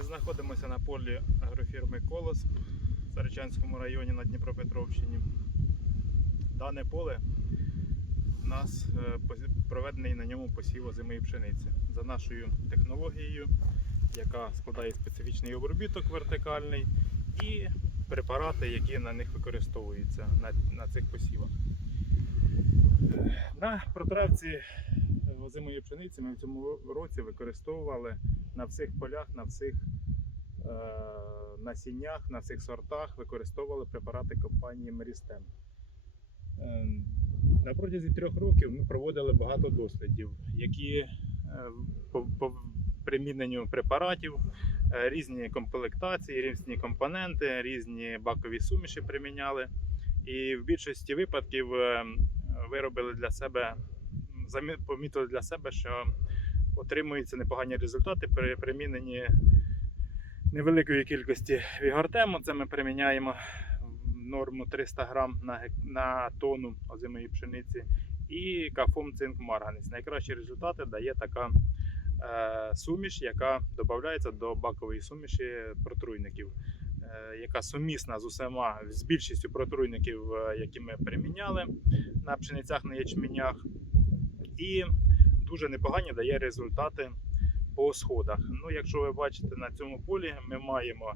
Ми знаходимося на полі агрофірми Колос в Царичанському районі на Дніпропетровщині. Дане поле у нас е, проведений на ньому посів озимої пшениці за нашою технологією, яка складає специфічний обробіток вертикальний і препарати, які на них використовуються на, на цих посівах. Е, На протравці озимої пшениці ми в цьому році використовували на всіх полях, на всіх е, насіннях, на всіх сортах використовували препарати компанії Мерістем. Е, на протязі трьох років ми проводили багато дослідів, які е, по, по приміненню препаратів, е, різні комплектації, різні компоненти, різні бакові суміші приміняли. І в більшості випадків е, виробили для себе, замі- помітили для себе, що отримуються непогані результати при приміненні невеликої кількості вігортему. Це ми приміняємо норму 300 грам на, на тонну озимої пшениці. І кафом цинк марганець. Найкращі результати дає така е, суміш, яка додається до бакової суміші протруйників, е, яка сумісна з усіма з більшістю протруйників, е, які ми приміняли на пшеницях на ячменях. І дуже непогані дає результати по сходах. Ну, якщо ви бачите на цьому полі, ми маємо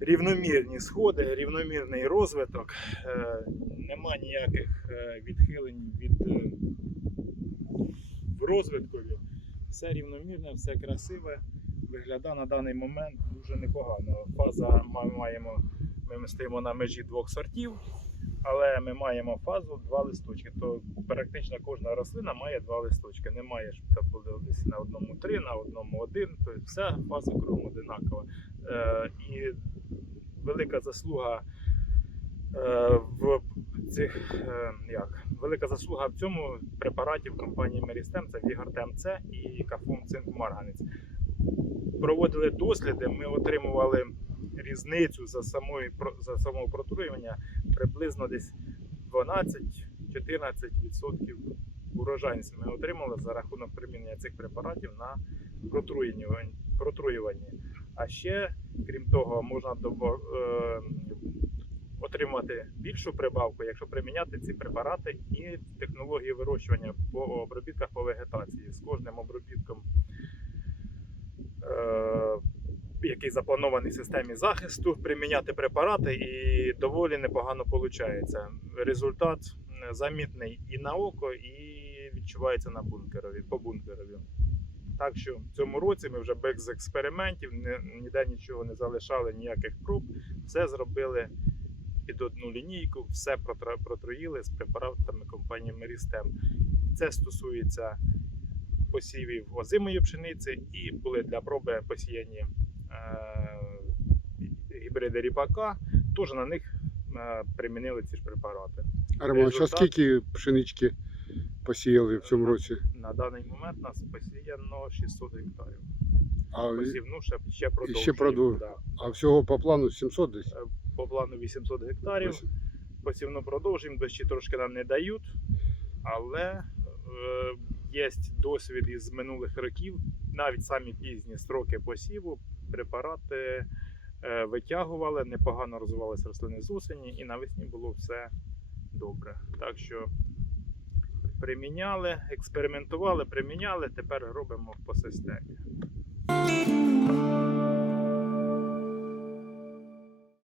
рівномірні сходи, рівномірний розвиток, е, нема ніяких е, відхилень від е, розвиткові. Все рівномірне, все красиве. Виглядає на даний момент дуже непогано. Фаза ми маємо, ми стоїмо на межі двох сортів, але ми маємо фазу два листочки. То практично кожна рослина має два листочки. Немає, щоб там було десь на одному три, на одному один. Тобто вся фаза кругом одинакова. Е, і велика заслуга е, в цих е, як велика заслуга в цьому препараті в компанії Мерістем це Вігартем С і Кафум Цинк Марганець. Проводили досліди, ми отримували різницю за самої за самого протруювання приблизно десь 12-14% урожайності ми отримали за рахунок примінення цих препаратів на протруювання. А ще, крім того, можна е, отримати більшу прибавку, якщо приміняти ці препарати і технології вирощування по обробітках по вегетації. З кожним обробітком, е, який запланований системі захисту, приміняти препарати і доволі непогано виходить. Результат е, замітний і на око, і відчувається на бункерові, по бункерові. Так що в цьому році ми вже без експериментів, ніде нічого не залишали, ніяких проб. Все зробили під одну лінійку, все протруїли з препаратами компанії Мерістем. Це стосується посівів озимої пшениці і були для проби посіяні гібриди ріпака. Теж на них е, примінили ці ж препарати. Роман, Результат? а скільки пшенички посіяли в цьому році? На даний момент нас посіяно 600 гектарів. А, Посівну ще, ще продовжуємо. ще продовжуємо. да. а всього по плану 700 десь? По плану 800 гектарів. Ось. Посівну продовжуємо, дощі трошки нам не дають, але е, є досвід із минулих років, навіть самі пізні строки посіву, препарати е, витягували, непогано розвивалися рослини з осені, і навесні було все добре. Так що приміняли, експериментували, приміняли, тепер робимо по системі.